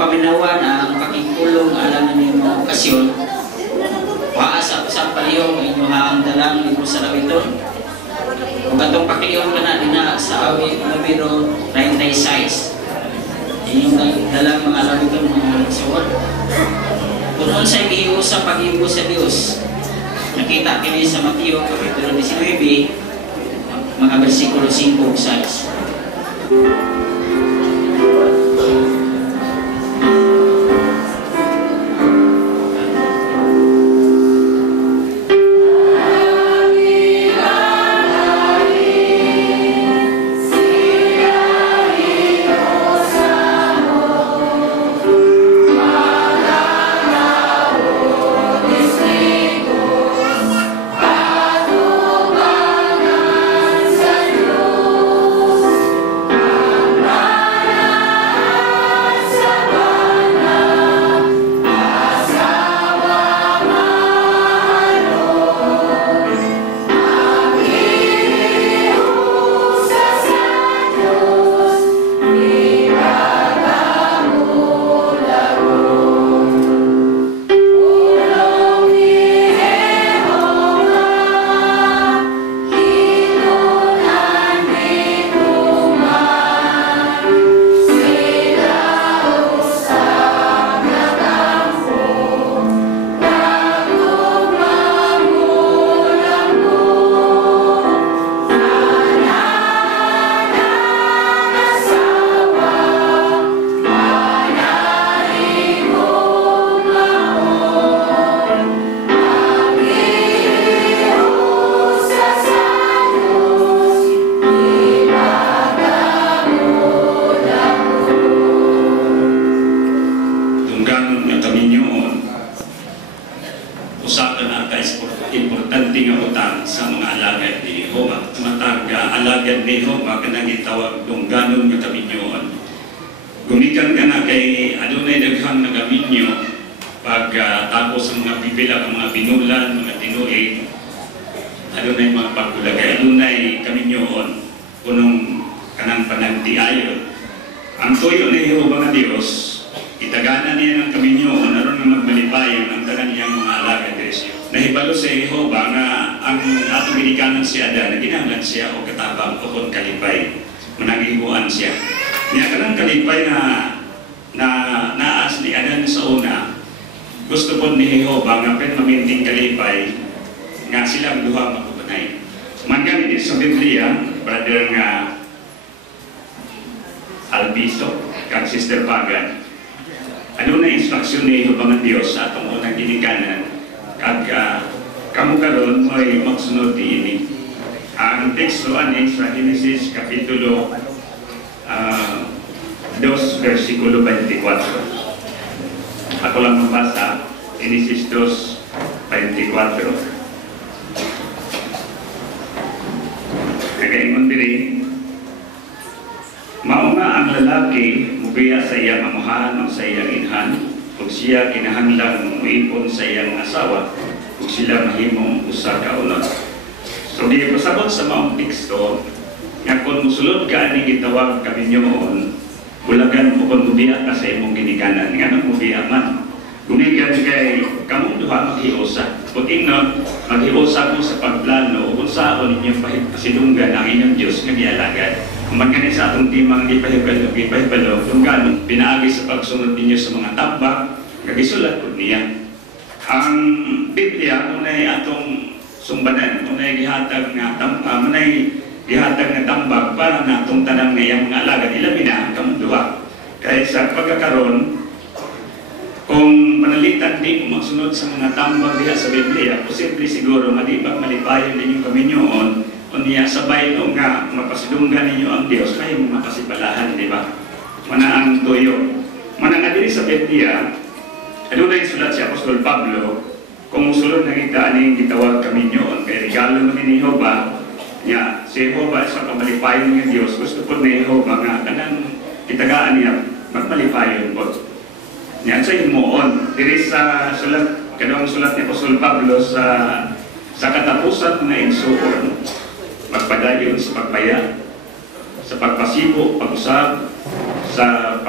paminawan ang pakingkulong alam na mga okasyon. Paasa sa paliyo ang inyong haang dalang libro sa lawiton. Kung katong pakiliyon ka na din sa awit numero 96. Inyong dalang mga lawiton mga nagsuot. Kung sa ibiyo sa pag-ibo sa Diyos, nakita kini sa Mateo kapitulo 19, mga versikulo 5 ug 6. Importante nga utang sa mga alagad ni Jehova. Matag alagad ni Jehova kanang gitawag dungganon nga kaminyoon. Gumikan ka na kay adunay daghang nagaminyo pag tapos sa mga pipila, mga binulan, mga tinuig, adunay mga pagkulagay, adunay kaminyoon kunong kanang panagtiayon. Ang tuyo ni Jehova nga Dios, itagana niya ng kaminyoon aron nga magmalipayon ang tanan niyang mga alagad Dios. Nahibalo sa Jehova nga ang atong ginikanan si Adan na ginahanglan siya o katabang o kung kalipay, managiguan siya. Niya ka ng kalipay na naas ni Adan sa una, gusto po ni Jehova nga maminting kalipay nga silang duha makubanay. Manggan din sa Biblia, brother nga Albiso, kang Sister Pagan, ano na instruksyon ni Jehova ng Diyos sa atong unang ginikanan kag kamu karon mo'y magsunod diini. Ang teksto ani sa Genesis kapitulo 2 versikulo 24. Ako lang mabasa Genesis 2:24. Kagaingon diri, mao nga ang lalaki mubiya sa iyang amahan o sa iyang inhan, ug siya kinahanglang muipon sa iyang asawa ug sila mahimong usa ka unod. So di pasabot sa maong teksto nga kung musulod ka ni gitawag kaminyoon, bulagan mo kung mubiya ka sa imong ginikanan nga nang mubiya man. Gumikan kay kamong duha maghiusa. Pag ingnon, maghiusa mo sa pagplano kung saan ninyong pasidunggan ang inyong Diyos nga gialagad. Kung magkani sa atong timang ipahibalo, kung gano'n, pinaagi sa pagsunod ninyo sa mga tambak, kagisulat po niya. Ang Biblia, unay atong sumbanan, unay gihatag nga tambak para na atong tanang nga yung mga alagad, ilabi na ang kamunduha. Kaya sa pagkakaroon, kung panalitan di mo magsunod sa mga tambag diha sa Biblia, posible siguro madibag malipayon ninyong kaminyoon o niya sabay no nga mapasidunggan ninyo ang Diyos kayo mapasipalahan, di ba? Manang tuyo. Manang diri sa Biblia, ano na yung sulat si Apostol Pablo, kung musulod na kita aning gitawag kaminyoon, kay regalo ni Jehova, niya, si Jehova sa pamalipayon ng Diyos, gusto po ni Jehova nga kanang kitagaan niya, magmalipayon po. Yan sa himuon, diri sa sulat, kanang sulat ni Apostol Pablo sa katapusan na insuon, magpadayon sa pagbayad, sa pagpasibo, pag-usab, sa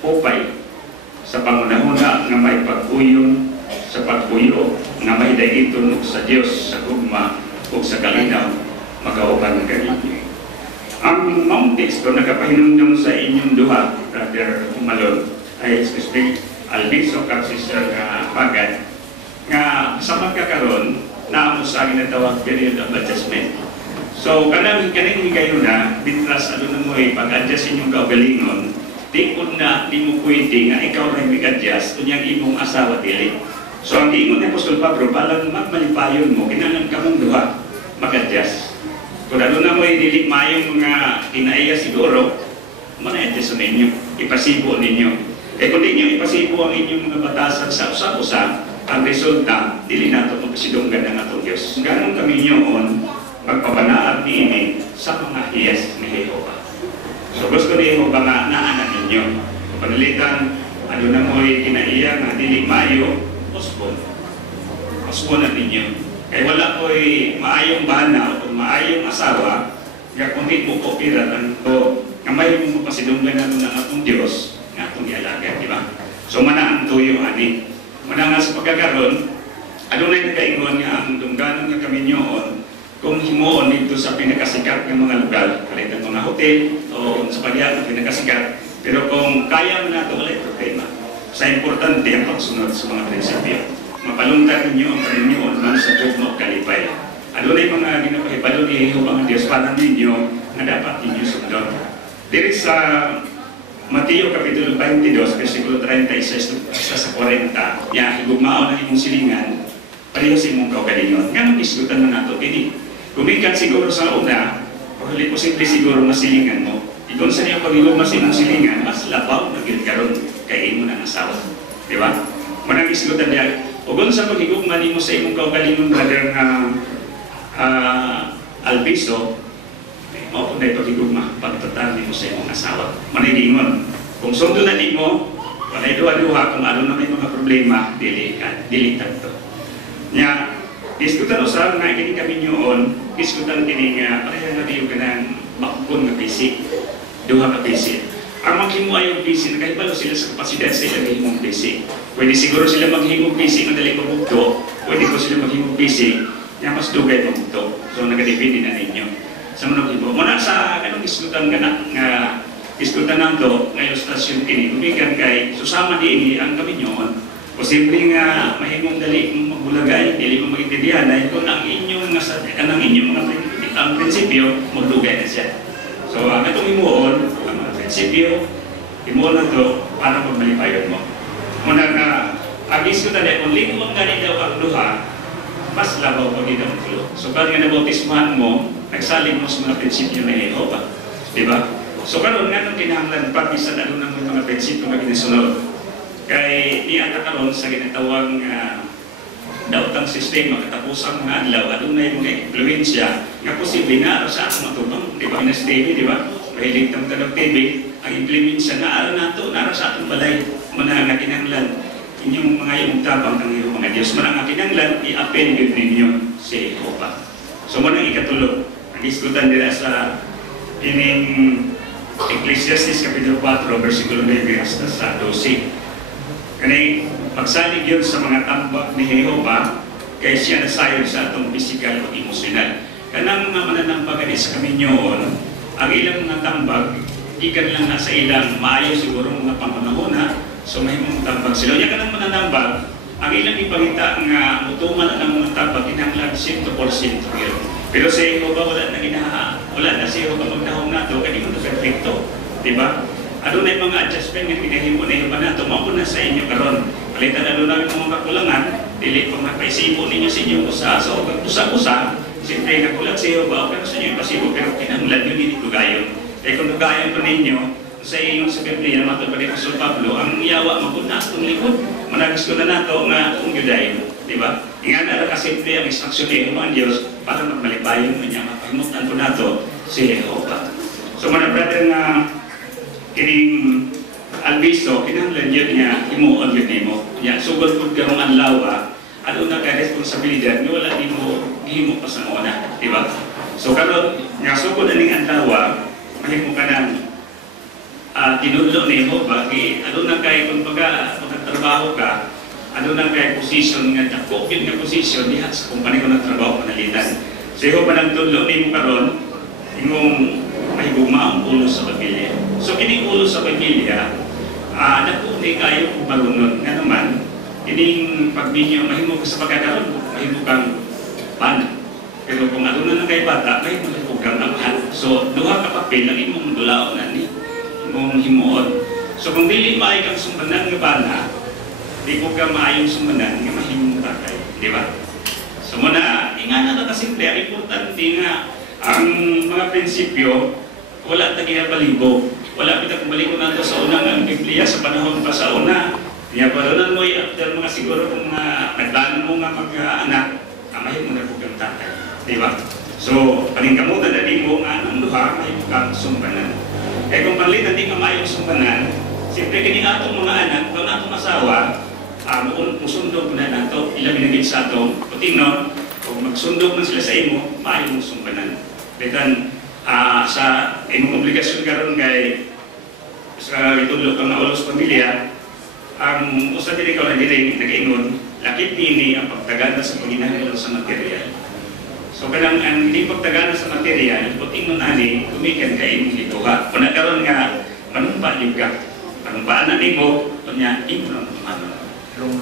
upay sa pangunahuna nga may pagpuyon sa pagpuyo nga may dagiton sa Dios sa gugma ug sa kalinaw magauban kaninyo. Ang maong teksto nagapahinumdum sa inyong duha, Brother Umalon, ay especially Alviso kag Sister Bagad, nga sa magkakaroon na mo sa ginatawag period of adjustment. So kanang kayo na bitras ano na mo pag-adjust inyong kaugalingon, di ko na di mo pwede nga ikaw rin mag-adjust kunyang imong asawa dili. So ang giingon ni Apostol Pablo, palang magmalipayon mo, kinahanglan ka mong duha mag-adjust. Kung ano na mo dili mayong mga kinaiya siguro, mana-adjust ninyo, ipasibo ninyo. Eh kung di nyo ipasibo ang inyong mga batasan sa usap-usap, ang resulta, dili nato magpasidunggan ng atong Diyos. Ganun kami nyoon magpabanaag niini sa mga hiyas ni Jehova. So gusto ni Jehova nga naanan ninyo. Panalitan, ano na mo'y kinaiya nga dili mayo, osbon. Osbonan ninyo. Kaya wala ko'y maayong bana o maayong asawa, kaya kung di mo kopira ng to, nga may mo pasidunggan ng atong Diyos, nga atong ialaga, di ba? So mana ang tuyo, ani. Mana nga sa pagkakaroon, ano na yung nagkaingon nga ang dungganon nga kami nyoon, kung himoon dito sa pinakasikat ng mga lugar, kalitan mga hotel, o sa pagyan ng pinakasikat, pero kung kaya mo na ito, wala ito tema. Sa importante ang pagsunod sa mga prinsipyo. Mapaluntan ninyo ang kaninyoon man sa tugma o kalipay. Ano na yung mga ginapahibalo ni Jehova ang Diyos para ninyo na dapat ninyo sundon. Diri sa Mateo Kapitulo 22, versikulo 36 sa 40, ya, higugmao na imong silingan, pareho sa imong kaugalingon. Ganun isgutan na nato. Hindi, kumikan siguro sa una, o hali posible siguro masilingan mo. Ikon sa niyo pag-ilugma sa imong silingan, mas labaw na ginkaroon kay imo ng asawa. Di ba? Manang isgutan niya, o kung sa paghigugma nimo sa imong kaugalingon, Brother Alviso, mao po na paghigugma, pagtatan nimo sa imong asawa. Manigingon, kung sundo na nimo, walay duha-duha, kung ano na may mga problema, dilitan to. Nya, diskutan usab nga kini kami nyoon, diskutan kini nga, pareha nga diyo ka ng makukon nga bisik, duha ka bisik. Ang maghimo ayong busy, nakahibalo sila sa kapasidad sa ilang himong busy. Pwede siguro sila maghimong busy ng daling pagmugto, pwede ko sila maghimong busy, nga mas dugay pagmugto. So nagadepende na ninyo. Sa manong himo. Muna sa ganong diskutan nga diskutan ng to, nga ilustrasyon kini, kumikan kay susama din ang kami nyoon. Posible nga mahimong dali magbulagay, dili mo mag-intindihan, dahil kung ang inyong mga prinsipyo, magdugay na siya. So itong himuon, prinsipyo, imo na to para magmalipayon mo. Muna nga, agis ko tali, kung lingkong gani daw ang duha, mas labaw ko dito ang tulo. So kaya nga nabautismahan mo, nagsaling mo sa mga prinsipyo na Jehova. Diba? So karon nga nung kinahanglan, pag-isa na doon ng mga prinsipyo na ginisunod. Kaya iyata karon sa ginatawang daotang sistema, katapusang mga adlaw, adun na yung mga influensya, nga posible nga sa atong matutong. Diba? Inas TV, diba? Mahilig ng talog TV, ang implemensya na araw nato, nara sa atong balay, mana nga kinanglan, inyong mga yung tabang ng iyong mga Diyos, mana nga kinanglan, i-append ninyo si Jehova. So manang ikatulog, ang iskutan nila sa ining Ecclesiastes Kapitulo 4, versikulo 9 hasta sa 12. Kani, pagsalig yun sa mga tambak ni Jehova, kaya siya nasayon sa atong physical o emotional. Kanang mga mananampagan sa kami nyoon, ang ilang mga tambag, ikan lang nasa ilang maayo siguro mga pangunahuna, so may mga tambag sila. Yan ka ng mananambag, ang ilang ipagita nga mutuman ng mga tambag, kinanglan 100% yun. Pero sa Jehova, wala na sa Jehova magdahong nato, kaya mo ito perfecto. Diba? Ano na yung mga adjustment nga pinahimo na Jehova nato, maupun na sa inyo karon. Palitan na doon namin mga kakulangan, dili pa mapaisipo ninyo sa inyong usa. So, usa-usa, siyempre nakulang sa Jehova, pero sa inyo pasipo, pero kinanglan yun hindi dugayon. Eh kung dugayon po ninyo, sa inyong sa Biblia, matod pa ni Apostol Pablo, ang iyawa maguna itong likod. Managis ko na nato nga itong yudayon. Diba? Nga na kasimple ang instruksyon ni Jehova ang Diyos para magmalipayon mo niya, mapahimutan po nato si Jehova. So mga brother nga, kining Alviso, kinahanglan yun niya, himuon yun mo. Yan, sugod po karong anlawa, ano na ka-responsibilidad, wala di mo himo pa sa una. Diba? So karon nga sugod aning anlawa, mahimo ka ng tinudlo ni Jehovah, ano na kay kung magtatrabaho ka, ano na kay position nga dako nga position diha sa kumpanya ko nagtrabaho panalitan. So Jehovah nagtudlo ni mo karon imong mahigugma ang ulo sa pamilya. So kining ulo sa pamilya, dako ni kayo marunong nga naman kining pagbinyo mahimo ka sa pagkakaroon, mahimo kang pana. Pero kung ano na kay bata, mahimo kang amahan. So duha ka papel ang imong dulaon ani mong himuon. So kung dili maay kang sumbanan nga bana, di ko ka maayong sumbanan nga mahimong tatay, di ba? So muna, ingana na kasimple, ang importante nga ang mga prinsipyo, wala taging balibo. Wala kita kung balik ko na ito sa unang ang Biblia sa panahon pa sa una. Kaya parunan mo after mga siguro kung nagbanan mo nga mag-anak, mahimong na po kang tatay, di ba? So, paningkamutan na din mo nga ng luha, mahimong kang sumbanan. Kaya kung panlitan di ka mayong sumbanan, siyempre kini atong mga anak, kung atong asawa, musundog na nato, ilang binagit sa atong putingnon, kung magsundog man sila sa imo, mayong sumbanan. Bitan sa imong obligasyon karon kay sa itudlo kang naulos pamilya, ang usa diri ka na diri nag-ingon, lakip ini ang pagtagana sa panghinahanglan sa material. So kanang ang hindi pagtagana sa material, putingnon ani tumikan kay imong gituha. Kung nagkaroon nga manumpa yung ka, manumpaan na nimo, kunya imo lang manon.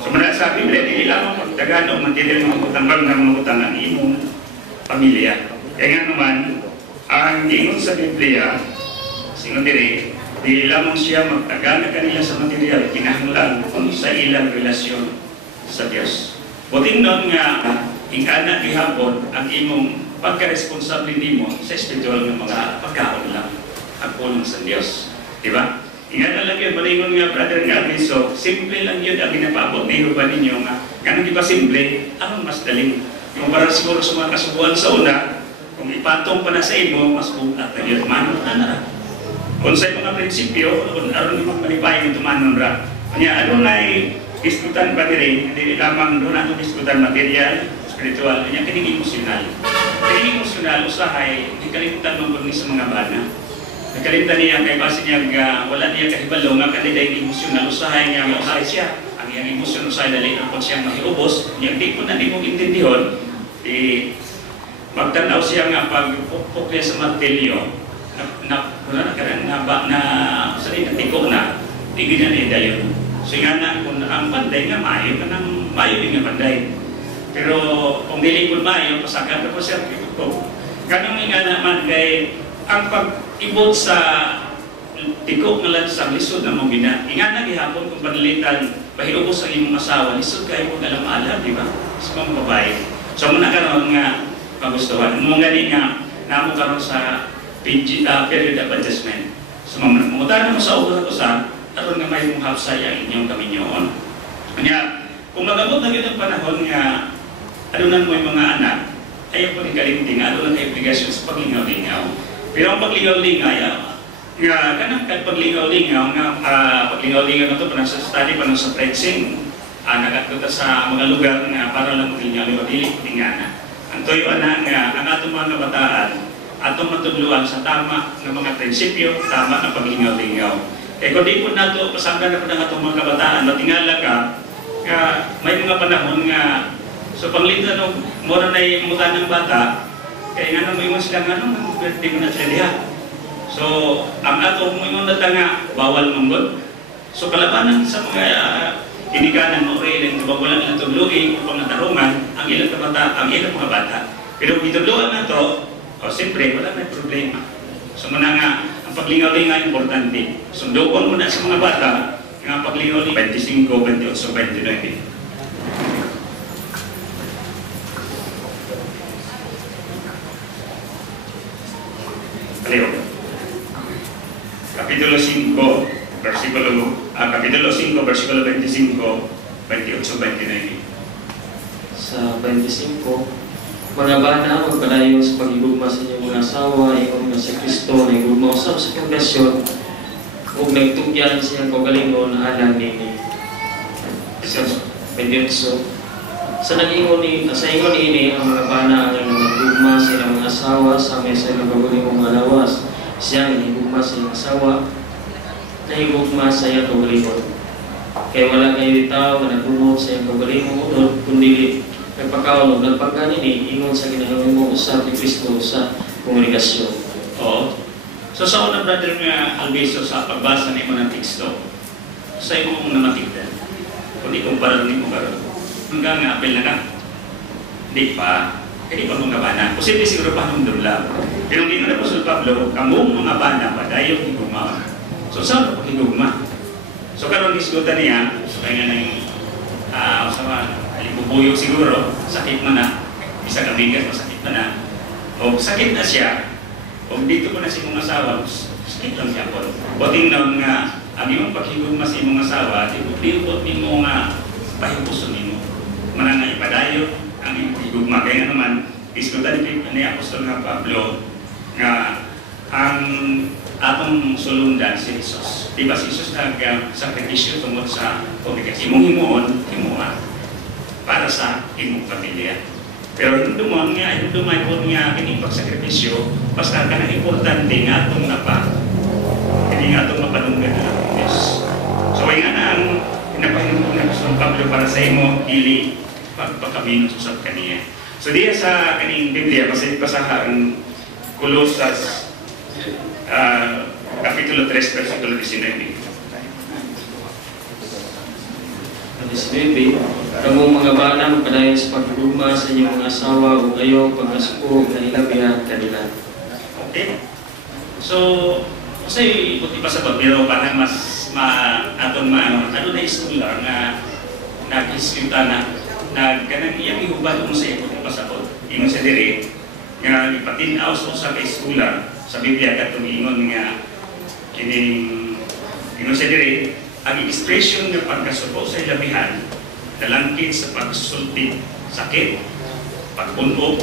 So muna sa Biblia, dili lamang pagtagana o material mga utang-bang ng mga utang ang imong pamilya. Kaya nga naman, ang ingon sa Biblia, singon diri, di lamang siya magtagana kanila sa material, kinahanglan kung sa ilang relasyon sa Dios. Buting noon nga, ingana gihapon ang imong pagka-responsable nimo sa espiritual ng mga pagkaon lang ang pulong sa Dios. Diba? Ingana lang yun, malingon nga brother nga so simple lang yun ang ginapabot na ihuban ninyo nga. Ganun di ba simple, anong mas daling? Yung parang siguro sa mga kasubuan sa una, kung ipatong pa na sa imo, mas bulat na yun, manon na. Kung sa mga prinsipyo, kung aron naman malipay ito manon ra. Kanya ano na diskutan ba nila, hindi lamang doon natin diskutan material, spiritual, kanya kining emosyonal. Kining emosyonal, usahay, hindi kalimutan mong sa mga bana. Nagkalimutan niya kay base niya wala niya kahibalo nga kanila yung emosyonal, usahay niya mausahay siya. Ang iyang emosyon usahay dali ang siyang mahiubos, niya di ko na di mong intindihon, magtanaw siya nga pag-pukpuk niya sa martilyo, tiko na, tigil na niya dayon. So nga na, kung ang panday nga mayo, kanang mayo din nga panday. Pero kung dili ko mayo, pasagan na po siya, ko. Ganun nga naman kay, ang pag-ibot sa tiko nga lansang, lisod na mong gina. Inga na gihapon kung panalitan, pahiubos ang imong asawa, lisod kayo kung alam-alam, di ba? Sa mga babae. So muna karon nga, pagustuhan. Mong gani nga, namo karon sa period of adjustment. So mamutan mo sa ulo ko sa aron nga may mong hapsay ang inyong kaminyoon. Kanya, kung magamot na ang panahon nga adunan mo yung mga anak, ayaw po ni kalimting, adunan kayo obligasyon sa paglingaw-lingaw. Pero ang paglingaw-lingaw, nga kanang paglingaw-lingaw, paglingaw-lingaw na ito, sa study, panang sa preaching, nagatuta sa mga lugar nga para lang maglingaw-lingaw, dili-tingana. Ang toyo na nga, ang atong mga kabataan, atong matudluan sa tama ng mga prinsipyo, tama ng paglingaw-lingaw. Eh kung di po nato pasanggan na po ng atong mga kabataan, matingala ka, may mga panahon nga, so panglitan ng mura na yung mutan ng bata, kaya nga nang mayroon sila nga nung birthday mo na sila diha. So, ang atong mayroon na nga, bawal manggod. So, kalabanan sa mga kinikanan mo rin, kabagulan ng tugluin, upang natarungan, ang ilang mga bata. Pero itugluan na to, siyempre, wala may problema. So, muna nga, ang paglingaw-lingaw importante. Sundukon mo na sa mga bata, nga paglingaw-lingaw, 25, 28, 29. Kapitulo 5, versikulo 25, 28, 29. Sa 25, mga bana, magpalayo sa pag-igugma sa inyong mga asawa, ingon nga si Kristo na igugma usap sa pundasyon, kung nagtugyan siyang kagalingon, alam ni sa 28. Sa ingon ini ang mga bana ang nagugma sa ilang mga asawa sa may sa ilang kagulingong alawas. Siya ang igugma sa ilang asawa. nahigugma sa iyang kaugalingon. Kaya wala kayo tao nga nagumot sa iyang kaugalingon, kundi nagpakaon o nagpagkanini, ingon sa ginahawin mo usap ni Kristo sa kongregasyon. Oo. So sa una, brother nga Alviso, sa pagbasa ni mo ng teksto, sa imo mong namatigdan, kung ikumpara ni mo karon, hanggang nga apel na ka, hindi pa, hindi pa mga bana. Posible siguro pa nung dula. Pero hindi na Apostol Pablo, kamong mga bana pa, dahil higugma. So saan pa higugma? So karon isgutan niya, so kaya nga na yung, sama, alibubuyog siguro, sakit mo na, isa kabigas, masakit mo na, o sakit na siya, o dito ko na si mong asawa, sakit lang siya po. O tingnan nga, ang imong paghigugma sa imong asawa, liupot ni mo nga pahipuson ni mo. Mana nga ipadayo ang imong paghigugma. Kaya naman, iskutan ni Apostol nga Pablo nga ang atong sulundan si Jesus. Diba si Jesus nag-sakripisyo tungkol sa pagkakas. Imong himuon, himuan para sa imong pamilya. Pero yung dumon nga, yung dumaypon nga kining pagsakripisyo, basta ka na importante nga atong napa. Hindi nga itong mapanunggan na ng Diyos. So ay nga na ang pinapahinong na gusto ng Pablo para sa imo, ili pagpakamino susap kaniya. So diya sa kaning Biblia, kasi pasaha ang Kolosas Kapitulo 3, versikulo 19. Kamong mga bana, magpadayon sa paghigugma sa inyong mga asawa o kayong pagkasuko na ilabihan kanila. Okay. So, kasi buti pa sa pero parang mas atong ano na iskolar nga nag-iskuta na kanang iyang ihubad mo sa buti pa sa ingon sa diri nga ipatinaw sa iskolar sa Biblia katong ingon nga kining ingon sa diri ang expression ng pagkasuko sa ilabihan nalangkit sa pagsulti sakit, pagpunog,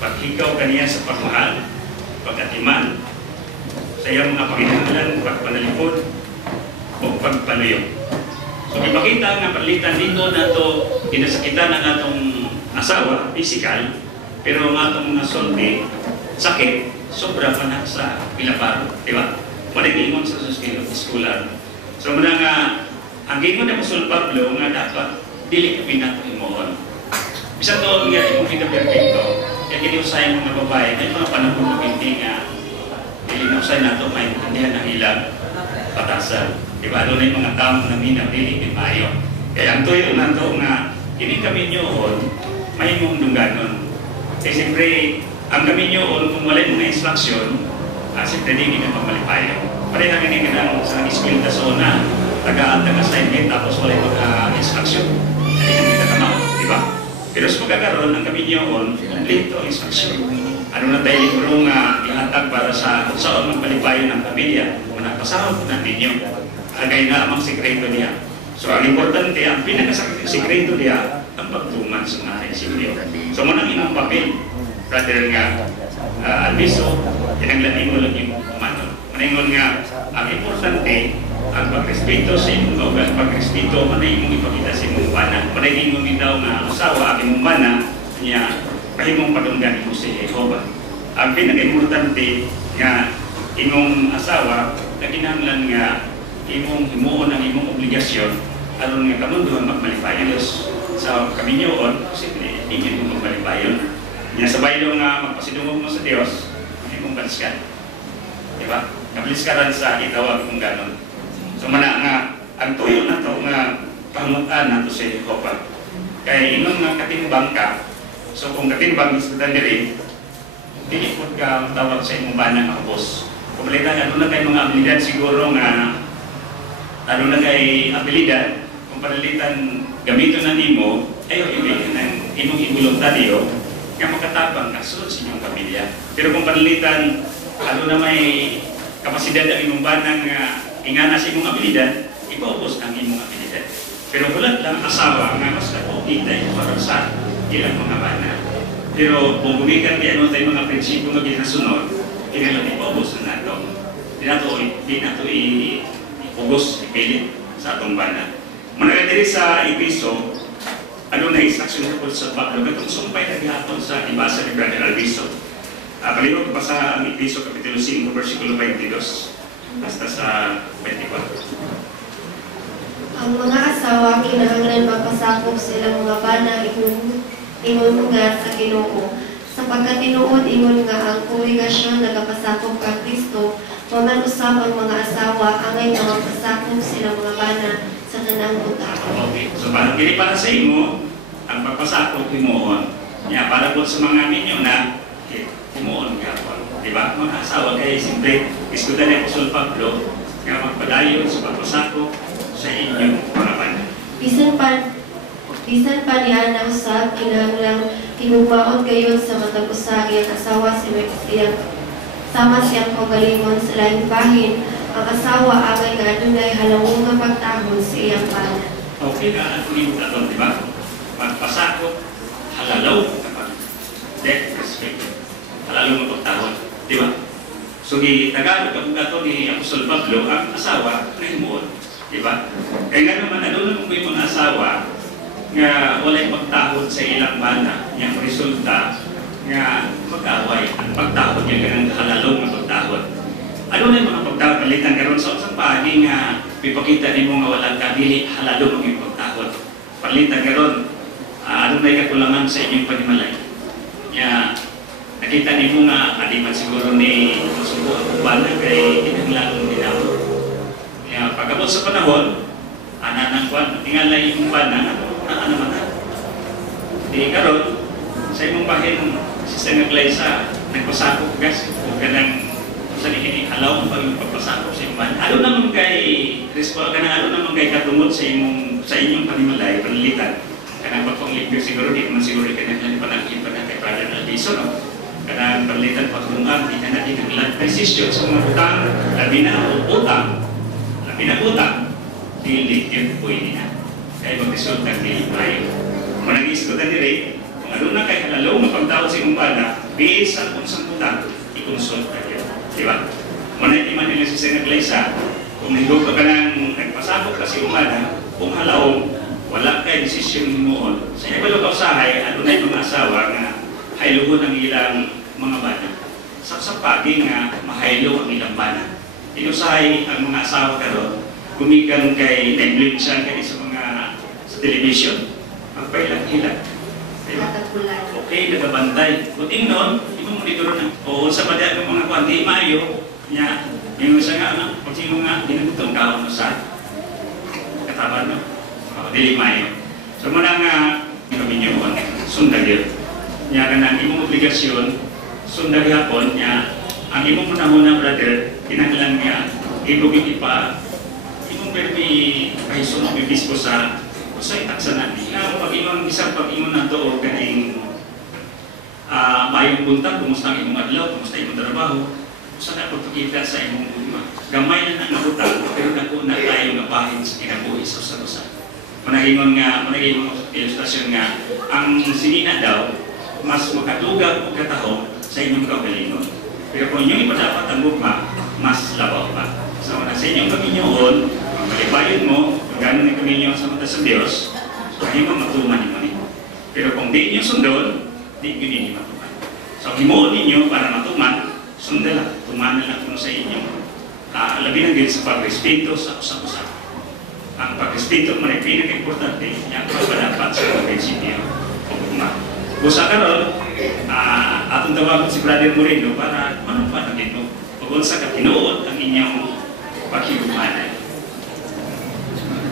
paghigaw kaniya sa pagmahal, pagkatiman, sa iyang mga panginahanglan, pagpanalikod, o pagpaluyo. So, ipakita nga palitan dito na ito, ginasakitan ng atong asawa, physical, pero ang atong nasulti, sakit, sobra pa na sa pilaparo. Diba? Maringingon sa scholar. So, muna nga, ang gingon ni Apostol Pablo nga dapat dili kami nato himuon. Bisa doon nga imong perfecto. Kaya kiniusay mga babae, may mga panahon na hindi nga dili na usay nato maintindihan ang ilang batasan. Diba? Doon na yung mga tao na minaw, dili ni mayo. Kaya ang tuyo na ito nga, kini kami nyoon, may mong dungganon. Kaya siyempre, ang kami nyoon, kung wala mga instruksyon, siyempre di na pagmalipayo. Pareha nga nga sa iskwil na zona, taga-assignment, tapos wala mga instruksyon. Hindi kami katamao, di ba? Pero sa pagkakaroon, ang kami nyoon, complete ang instruksyon. Ano na tayo libro nga ihatag para sa kung saan magpalipayo ng pamilya, managpasahod na ninyo. Agay na amang sikreto niya. So, ang importante, ang pinakasikreto niya, ang pagtuman sa mga prinsipyo. So, munang imong papel, brother nga, Alviso, kinanglanin mo lang yung umano. Maningon nga, ang importante, ang pagrespeto sa imong kaugal, pagrespeto, manay imong ipakita sa imong bana. Manay imong itaw nga usawa, ang imong bana, niya, pahimong patunggan mo si Jehovah. Ang pinaka-importante nga imong asawa, na kinahanglan nga imong himuon ang imong obligasyon, aron nga kamunduhan magmalipayon sa kaminyoon, kasi hindi mo magmalipayon. Nga sabay doon nga magpasidungog mo sa Diyos, imong baliskan. Diba? Kabaliskaran sa itawag kung ganon. So mana nga, ang tuyo na to nga pangutan na to sa Jehovah. Kaya inong nga katimbang ka, so kung katimbang iskutan diri, hindi po ka tawag sa imong bana nga boss. Kung balitan, ano na kayo mga abilidad siguro nga, ano na kayo abilidad, kung panalitan gamito na nimo, ayaw ibigin ng imong ibuluntaryo, nga makatabang ka sunod sa inyong pamilya. Pero kung panalitan, ano na may kapasidad ang imong banang ingana sa imong abilidad, ipaubos ang imong abilidad. Pero bulat lang asawa nga mas nakukita yung para sa ilang mga bana. Pero kung bumikan di ano tayo mga prinsipyo nga ginasunod, kailangan ipaubos na nato. Di nato iubos, ipilit sa atong bana. Managandiri sa Episo, ano na instruction ko sa Pablo, katong sumpay na gihapon sa ibasa ni Brother Alviso. Palihog pa sa Episo Kapitulo 5, versikulo 22. Basta sa 24. Ang mga asawa kinahanglan mapasakop silang mga bana ingon nga sa Ginoo. Sapagkat tinuod ingon nga ang kongregasyon nagapasakop kang Kristo, maman usab ang mga asawa angay nga mapasakop silang mga bana sa tanang buta. Okay. So parang kini para sa imo, ang pagpasakop himoon. Nya para po sa mga ninyo na himoon gapon. Di ba? Mga asawa kay simple iskutan ni Apostol Pablo nga magpadayon sa pagpasakop sa inyong mga bana. Bisan pa niya na usab kinahanglang hinugmaon gayon sa matag usagi ang asawa siyang sama siyang kaugalingon sa laing bahin. Ang asawa angay nga adunay halawong nga pagtahon sa iyang bana. Okay na ang tulong natin, di ba? Magpasakop, halalaw kapag death respect. Halalaw ng pagtahon, di ba? So, di Tagalog kapag ito ni Apostol Pablo, ang asawa na himuon, di ba? Kaya nga naman, ano naman ko yung mga asawa nga walay pagtahon sa ilang bana, yung resulta nga mag-away. Ang pagtahon yung ganang halalaw ng pagtahon. Ano na yung mga pagtahon? Palitan karon sa usang pagi nga pipakita ni mo nga walang kabili, halalo ng iyong pagtahon. Palitan karon, ano na yung kakulangan sa inyong panimalay. Nakita ni mo nga, aliman siguro ni masuko ang kubana kay kinanglalong dinamo. Pagkabot sa panahon, ananang kwan, tingalay yung kubana, ano man na. Di karon, sa imong bahin, Sister Naglaysa, nagpasakop gas, o ganang sa nini alaw ang pagpasakop sa imong bahin. Ano naman kay ano naman kay katungod sa inyong panimalay, panlitan. Kanang pagpanglibyo siguro, di naman siguro kanang panangkin pa na kay Father Alviso, no? Kanang panlitan pagtungan, di na natin ang persisyon sa mga utang, labi na utang, dili yun pwede na. Kaya mag-resulta dili tayo. Managis ko na nire, kung ano na kay halalaw mapagtawad sa imong bana, based sa kung saan utang, i-consult kayo. Diba? Muna yung nila si Sister Naglaysa, kung nahigog ka ng nagpasabot ka sa imong bana, kung halaong, wala kay desisyon moon. Sa ibalo ka usahay, ano na yung mga asawa nga hayluhon ang ilang mga bana. Sa pagi nga, mahaylo ang ilang bana. Inusahay ang mga asawa karon, gumikan kay na-influensya kay sa mga sa television, magpailang-ilang. Diba? Okay, nagabantay. Buting noon, ibang monitoro na. O sa padya ng mga kuwanti, mayo, niya, yung isa nga, pag sino nga, dinagutong kaon mo sa kataban mo. Dili mayo. So muna nga, kami nyo, sundag yun. Niya ka na, imong obligasyon, sundag hapon, niya, ang imong muna brother, kinanglan niya, imong ipa, imong permi kahisunod bibispo sa itaksa natin. Pag imong isang pag-imong na to, kaning mayong buntag, kumusta ang imong adlaw, kumusta imong trabaho, kumusta na pagpakita sa imong ugma. Gamay na nabutang, pero naku na tayo nga bahin sa kinabuhi sa usa-usa. Managingon ilustrasyon nga, ang sinina daw, mas makatugag o katahong sa inyong kaugalingon. Pero kung inyong ipadapat ang ugma, mas labaw pa. So, sa inyong kaminyoon, ang malibayon mo, kung gano'n ang kaminyoon sa mata sa Diyos, ay mo matuman mo nito. Pero kung di inyo sundon, di hindi matuman. So, himuon ninyo para matuman, sundan lang, tumanan lang kung sa inyo. Labi ng sa pagrespeto sa usap-usap. Ang pagrespeto man ay pinaka-importante niya pagpadapat sa mga prinsipyo o ugma. Busa karon, atong tawagan si Brother Moreno para manumpa na dito. Pagod sa katinood ang inyong paghigumanan.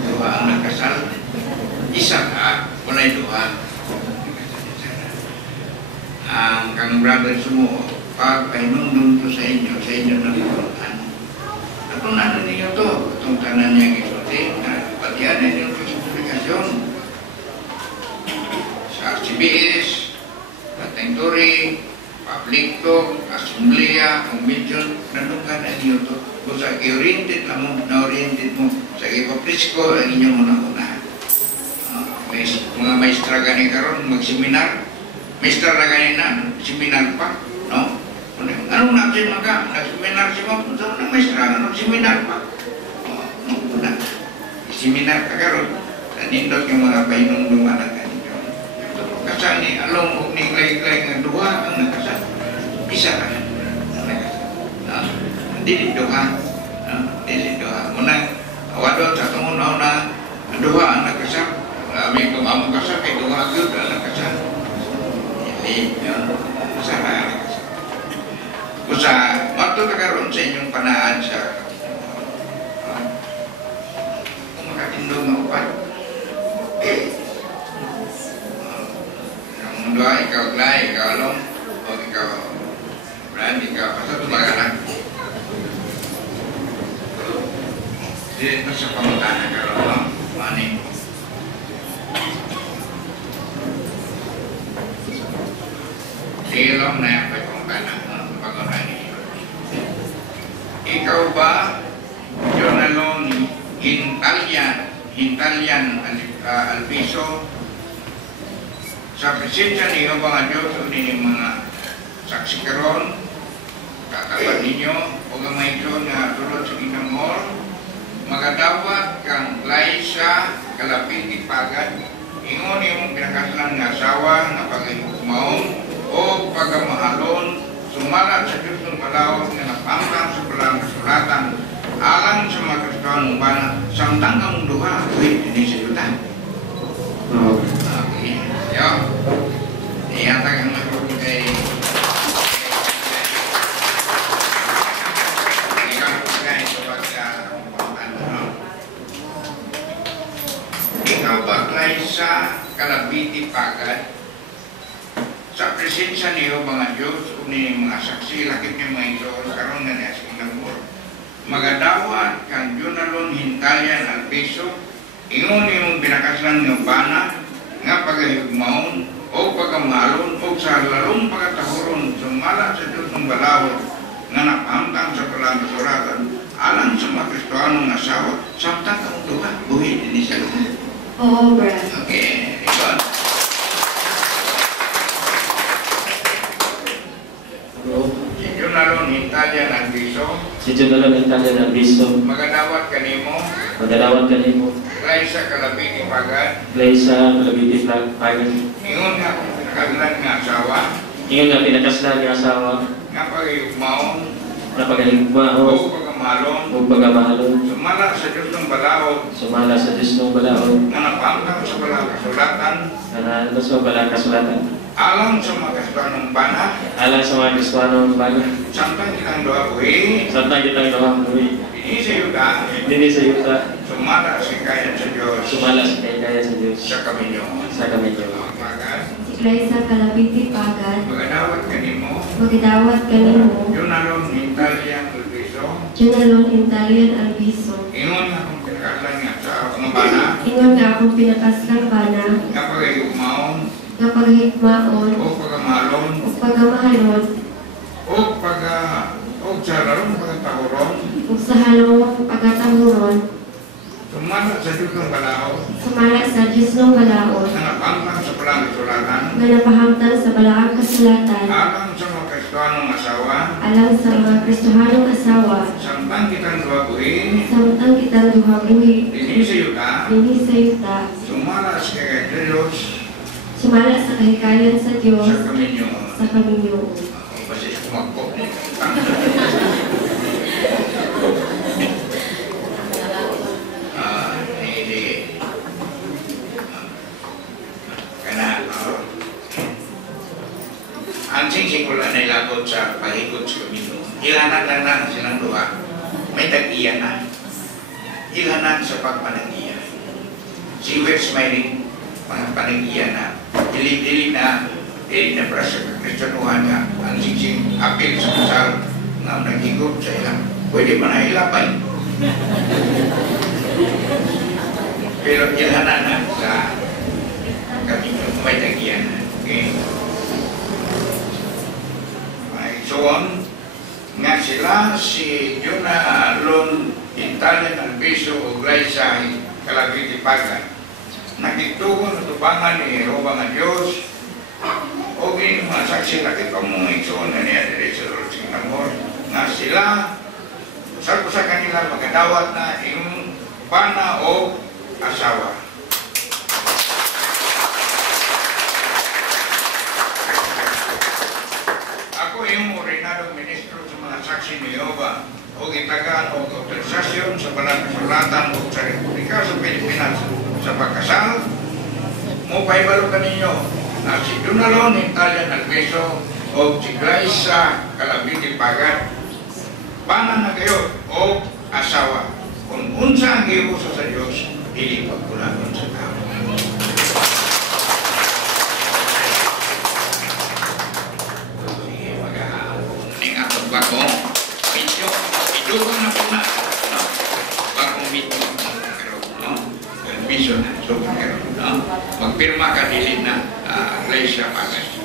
Dua ang nagkasal, isa ka, walay duha. Ang kang brother sumo, pag pahinundun ko sa inyo nagkukulan. Natunan ninyo to, itong tanan niyang isutin, na patian ninyo ito sa publikasyon. Sa RCBS, Latenturi, Public Talk, Assemblea, Convention, nanungkan ninyo to. Kung sa i-oriented na-oriented mo, sa ipaprisko ang inyong una-una. Mga maestra gani karon mag-seminar, maestra na gani na, seminar pa, no? Anong natin maka, nag-seminar si mo, so na maestra, nag-seminar pa. Una, seminar ka karon, nanindot yung mga pahinundungan na ganito. Kasal ni along o ni glay-glay nga duha ang nakasal. Isa ka. Hindi duha. Wadon sa tungunaw na duha ang nagkasap. Aming tumamang kasap kay duha gyud ang nagkasap. Hindi usaha ang nagkasap. Usa mato na karon sa inyong panaan sa makatindog na upat. Ang dua ikaw glay, ikaw along, o ikaw brand, ikaw basta tumagalan. Dito sa pamutanan karon mani. Silong na yung pagpapakanan ng pagpapakanan. Ikaw ba, Jonalon Hintalian Alpiso, sa presensya niyo mga Diyos o nining mga saksi karon, katapat ninyo o gamay ito na tulad sa Ginamor, magadawat kang Laisa kalapit ipagad, ingon yung pinakasalan nga asawa na pag-iukmaon o pagamahalon, sumalat sa Diyos ng balawat na napamtang sa palang kasulatan, alang sa mga Kristohan ng bana, samtang kamong duha, wait, hindi sa yutan. Okay, yo. Iyatag ang nagpapag kay ikaw ba, Laisa kalabiti pagad, sa presensya niyo mga Diyos o ni mga saksi lakit niyo mga ito karon nga niya sa inamor magadawat kang Jonalon Hintalian Alpiso ingon yung binakaslan ng bana nga pagahigmaon o pagamahalon o sa larong pagkatahuron sumala sa Diyos ng balawon nga napamtang sa palang kasuratan alang sa mga Kristohanong asawa samtang kang duha buhi din sa lupa. Oo, Brad. Okay, good. Si Jonalon Hintalian Alpiso, Si Jonalon Hintalian Alpiso, magadawat kanimo, magdadawat kanimo, Laisa kalabiti pagad, Laisa kalabiti pagad, ingon nga nakaglan nga asawa, ingon nga pinakaslan nga asawa, nga pag-iugmaon, na pagahigmaon o pagamahalon, o pagamahalon, sumala sa Diyos ng balawod, sumala sa Diyos ng balaod, nga napamtang sa balang kasulatan, na nandun sa balang kasulatan, alang sa mga Kristohanong bana, alang sa mga Kristohanong bago, samtang kitang doa buhi, samtang kitang doha buhi, ini sa yuta, dini sa yuta, sumala sa kayan sa Diyos, sumala sa kaya sa Diyos, sa kami niyo. sa kami Diyos. Magad, Si Laisa kalabiti pagad, magadawat kanimo, magdawat kanimo, Jonalon Hintalian Alpiso, Jonalon Hintalian Alpiso. ingon nga kung pinakalan nga sa mga bana, Ingon nga akong pinakaslang bana, nga pag-iugmaon, nga paghigmaon, o pagamahalon, o pagamahalon, o sa larong pagkatahuron, o sa halong pagkatahuron, sumala sa Diyos ng balawod, sumala sa Diyos ng balaod, na napamtang sa palang kasulatan, nga napahamtan sa balaang kasulatan, alang sa mga Kristohanong asawa, alang sa mga Kristohanong asawa, samtang kitang duha buhi, samtang kitang duha buhi, dini sa yuta, dini sa yuta, sumala sa kay Diyos, sumala sa kahikayan sa Diyos, sa kami niyo. sa Panginoon. Kasi kumakbo niya. Ang singsing wala na ilabot sa pahikot sa Kamino. Ilanan lang na silang duha. May tag-iya na. Ilanan sa pagpanag-iya. Si Wes Smiling, mga panag-iya na. Dili na para sa Kristiyanuhan na. Ang singsing apil sa kasal na naghigop sa ilang. Pwede man na ilapay. Pero ilanan na sa Kamino. May tag-iya na. Okay. So nga sila si Jonalon Hintalian Alpiso o Laisa kalabiti pagad nakitugon na tubangan ni Jehova nga Diyos o mga saksi laki pa mong igsoon na niya dire sa Lordsing Namor nga sila sa kanila magadawat na yung bana o asawa. Ako yung Reinado Ministro sa mga saksi ni Jehova o o itagaan o autorisasyon sa balang kasulatan o sa Republika sa Pilipinas sa pagkasal, mo paibalo ka ninyo na si Donalon Italian Albeso o si Graisa Calabiti Pagat panan na kayo o asawa kung unsa ang giuso sa Dios dili pagkulagon sa tao. Sige, ning atong bagong video idugang na po na bagong video permiso na so magpirma ka dili na Gracia Pagat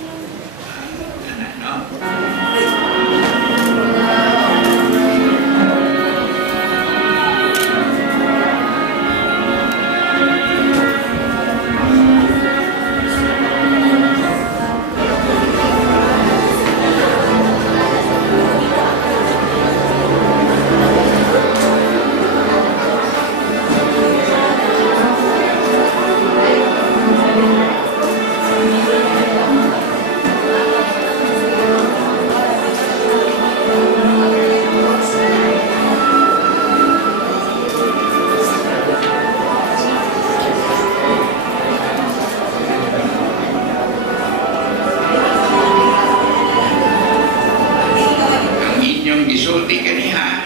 isulti kaniha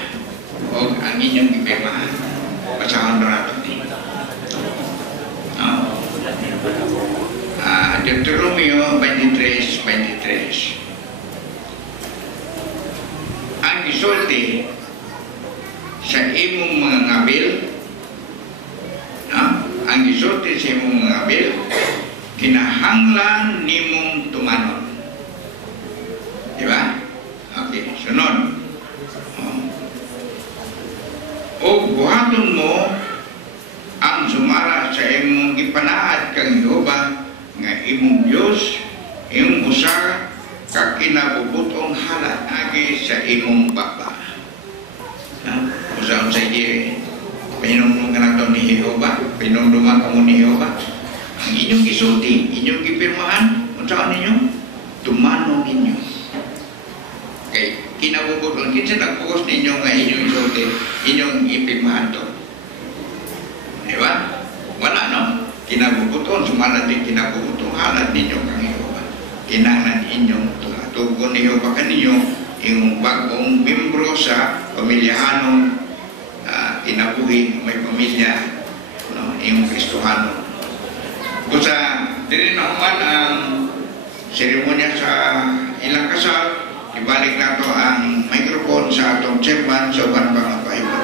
o ang inyong ipirmahan basahan na natin Deuteronomio 23:23 ang isulti sa imong mga ngabil ang isulti sa imong mga ngabil kinahanglan nimong tumanon, di ba? Okay, sunod o buhaton mo ang sumara sa imong gipanaad kang Jehova nga imong Dios imong usa ka kinabubutong halat agi sa imong baba. Usaon sa iyo pinumdum ka na ni Jehova, pinumduman ka mo ni Jehova ang inyong isulti, inyong gipirmahan usaon ninyo tumanon ninyo kay kinabubutong kinsa nagpugos ninyo nga inyong isulti inyong ipirmahan to, di ba? Wala no? Kinabubuton sumala din kinabubutong halat ninyo kang Jehova kinahanglan inyong tumatugon ni Jehova kaninyo yung bagong membro sa pamilyahanong kinabuhi may pamilya no? Yung Kristohano kung sa dili na human ang seremonya sa ilang kasal ibalik nato ang microphone sa atong chairman sa uban pang pahibo.